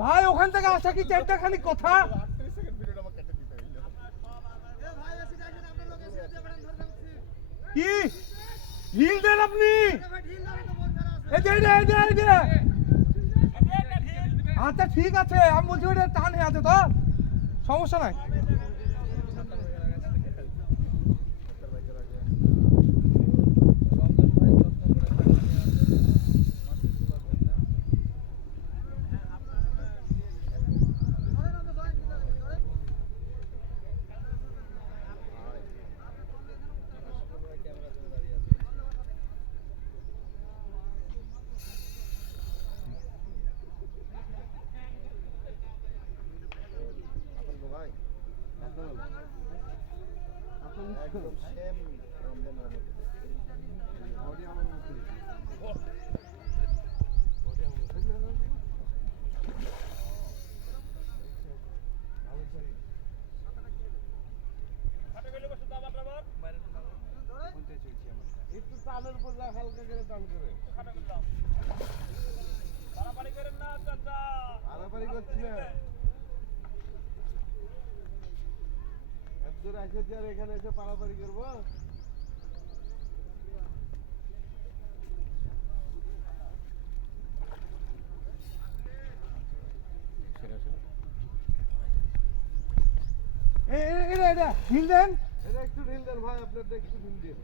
ভাই ওখান থেকে আসা কি চারটা খালি কথা কি ঢিল দেন আপনি আচ্ছা ঠিক আছে আমি বলছি ওটা টান হয়ে আছে তো সমস্যা নাই একটু টানের উপর যা হালকা করে টান করে পারাপারি করেন না চাচা পারাপারি করছি না এত রাখে যে আর এখানে এসে পারাপারি করবো এটা ঢিল দেন এটা একটু ঢিল দেন ভাই আপনাদের একটু ঢিল দিন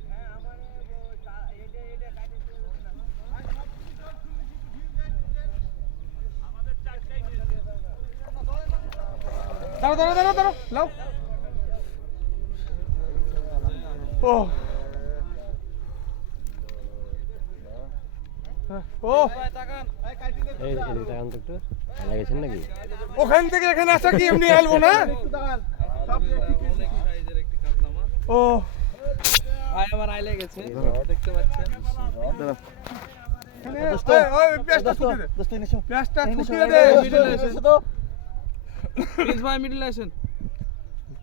দাঁড়ো লাও ও ওখান থেকে এখানে আসা কি এমনি আলবো না ও আমার আইলে গেছে দেখতে পাচ্ছেন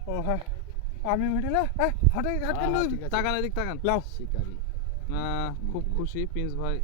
ও হ্যাঁ আমি মিডিলে হাটে তাকান এদিক তাকান লাও খুব খুশি প্রিন্স ভাই